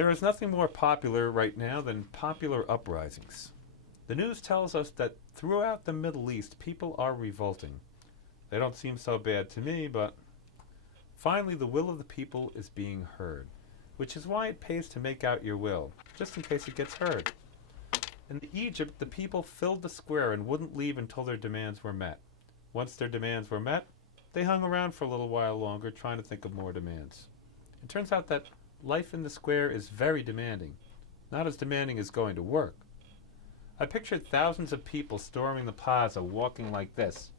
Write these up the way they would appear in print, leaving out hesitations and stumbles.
There is nothing more popular right now than popular uprisings. The news tells us that throughout the Middle East, people are revolting. They don't seem so bad to me, but finally the will of the people is being heard, which is why it pays to make out your will, just in case it gets heard. In Egypt, the people filled the square and wouldn't leave until their demands were met. Once their demands were met, they hung around for a little while longer, trying to think of more demands. It turns out that life in the square is very demanding, not as demanding as going to work. I pictured thousands of people storming the plaza, walking like this,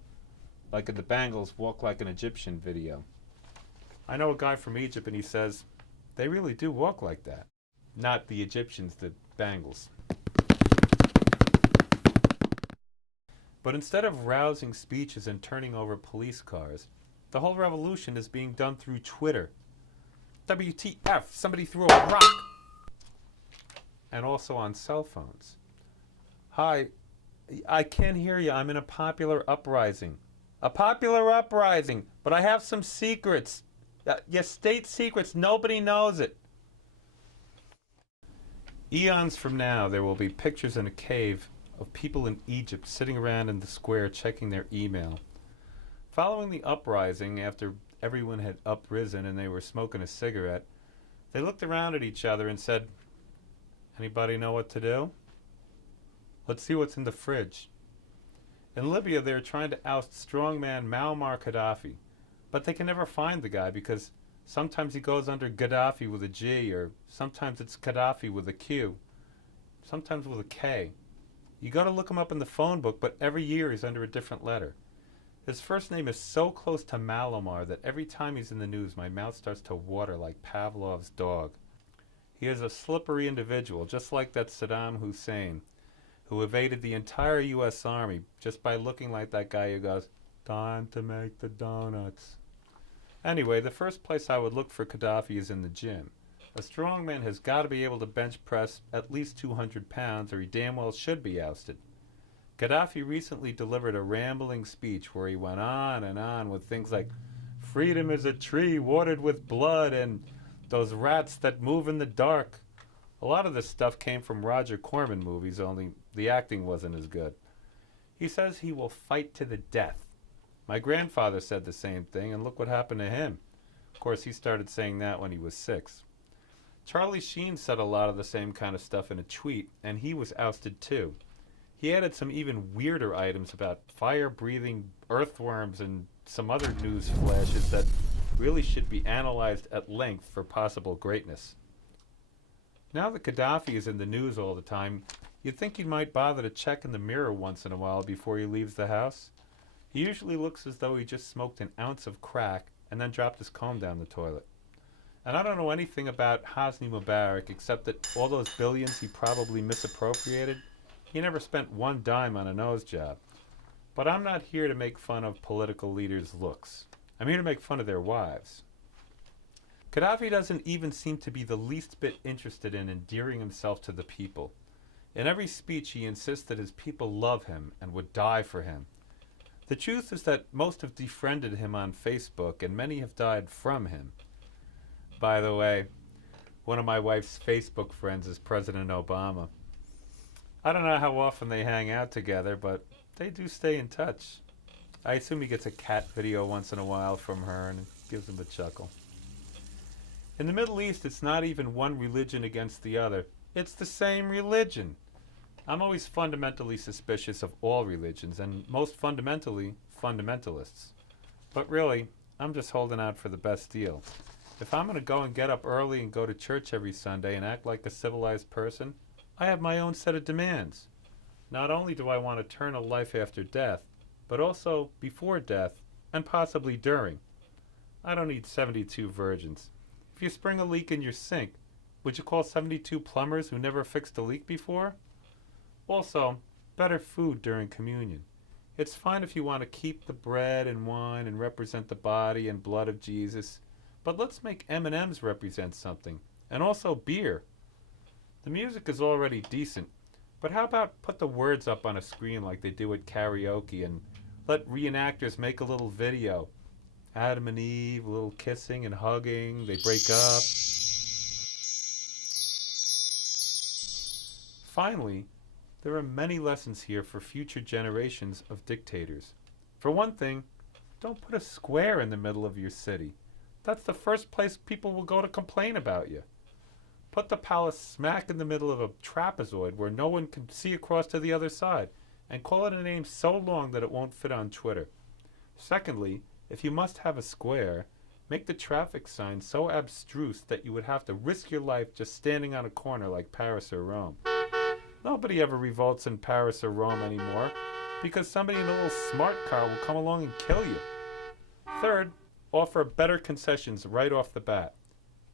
like in the Bangles Walk Like an Egyptian video. I know a guy from Egypt and he says, they really do walk like that. Not the Egyptians, the Bangles. But instead of rousing speeches and turning over police cars, the whole revolution is being done through Twitter. WTF, somebody threw a rock! And also on cell phones. Hi, I can't hear you. I'm in a popular uprising. A popular uprising, but I have some secrets. Yes, state secrets. Nobody knows it. Eons from now, there will be pictures in a cave of people in Egypt sitting around in the square checking their email. Following the uprising, after everyone had uprisen and they were smoking a cigarette, they looked around at each other and said, anybody know what to do? Let's see what's in the fridge. In Libya, they're trying to oust strongman Muammar Gaddafi, but they can never find the guy because sometimes he goes under Gaddafi with a G, or sometimes it's Gaddafi with a Q, sometimes with a K. You got to look him up in the phone book, but every year he's under a different letter. His first name is so close to Malamar that every time he's in the news, my mouth starts to water like Pavlov's dog. He is a slippery individual, just like that Saddam Hussein, who evaded the entire U.S. Army just by looking like that guy who goes, time to make the donuts. Anyway, the first place I would look for Gaddafi is in the gym. A strong man has got to be able to bench press at least 200 pounds or he damn well should be ousted. Gaddafi recently delivered a rambling speech where he went on and on with things like, freedom is a tree watered with blood and those rats that move in the dark. A lot of this stuff came from Roger Corman movies, only the acting wasn't as good. He says he will fight to the death. My grandfather said the same thing, and look what happened to him. Of course, he started saying that when he was 6. Charlie Sheen said a lot of the same kind of stuff in a tweet, and he was ousted too. He added some even weirder items about fire-breathing earthworms and some other news flashes that really should be analyzed at length for possible greatness. Now that Gaddafi is in the news all the time, you'd think he might bother to check in the mirror once in a while before he leaves the house. He usually looks as though he just smoked an ounce of crack and then dropped his comb down the toilet. And I don't know anything about Hosni Mubarak except that all those billions he probably misappropriated, he never spent one dime on a nose job. But I'm not here to make fun of political leaders' looks. I'm here to make fun of their wives. Gaddafi doesn't even seem to be the least bit interested in endearing himself to the people. In every speech he insists that his people love him and would die for him. The truth is that most have defriended him on Facebook and many have died from him. By the way, one of my wife's Facebook friends is President Obama. I don't know how often they hang out together, but they do stay in touch. I assume he gets a cat video once in a while from her and it gives him a chuckle. In the Middle East, it's not even one religion against the other. It's the same religion. I'm always fundamentally suspicious of all religions, and most fundamentally, fundamentalists. But really, I'm just holding out for the best deal. If I'm going to go and get up early and go to church every Sunday and act like a civilized person, I have my own set of demands. Not only do I want eternal life after death, but also before death and possibly during. I don't need 72 virgins. If you spring a leak in your sink, would you call 72 plumbers who never fixed a leak before? Also, better food during communion. It's fine if you want to keep the bread and wine and represent the body and blood of Jesus, but let's make M&Ms represent something, and also beer. The music is already decent, but how about put the words up on a screen like they do at karaoke and let reenactors make a little video. Adam and Eve, a little kissing and hugging, they break up. Finally, there are many lessons here for future generations of dictators. For one thing, don't put a square in the middle of your city. That's the first place people will go to complain about you. Put the palace smack in the middle of a trapezoid where no one can see across to the other side, and call it a name so long that it won't fit on Twitter. Secondly, if you must have a square, make the traffic sign so abstruse that you would have to risk your life just standing on a corner like Paris or Rome. Nobody ever revolts in Paris or Rome anymore because somebody in a little smart car will come along and kill you. Third, offer better concessions right off the bat.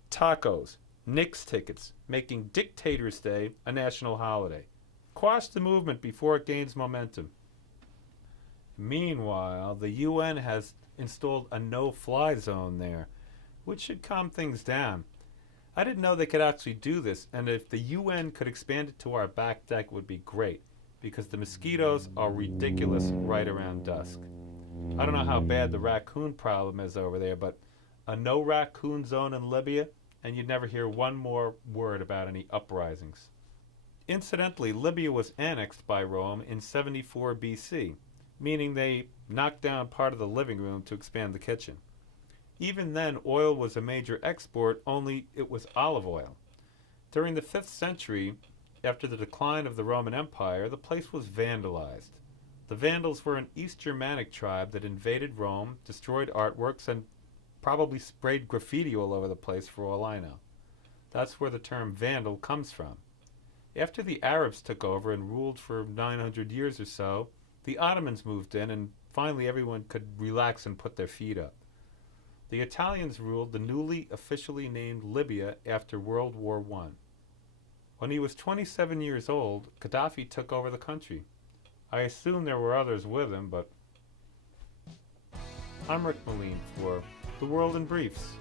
Tacos, Knicks tickets, making Dictators Day a national holiday. Quash the movement before it gains momentum. Meanwhile, the UN has installed a no-fly zone there, which should calm things down. I didn't know they could actually do this, and if the UN could expand it to our back deck, it would be great, because the mosquitoes are ridiculous right around dusk. I don't know how bad the raccoon problem is over there, but a no raccoon zone in Libya, and you'd never hear one more word about any uprisings. Incidentally, Libya was annexed by Rome in 74 BC, meaning they knocked down part of the living room to expand the kitchen. Even then, oil was a major export, only it was olive oil. During the 5th century, after the decline of the Roman Empire, the place was vandalized. The Vandals were an East Germanic tribe that invaded Rome, destroyed artworks, and probably sprayed graffiti all over the place for all I know. That's where the term Vandal comes from. After the Arabs took over and ruled for 900 years or so, the Ottomans moved in and finally everyone could relax and put their feet up. The Italians ruled the newly officially named Libya after World War I. When he was 27 years old, Gaddafi took over the country. I assume there were others with him, but... I'm Rick Moline for The World in Briefs.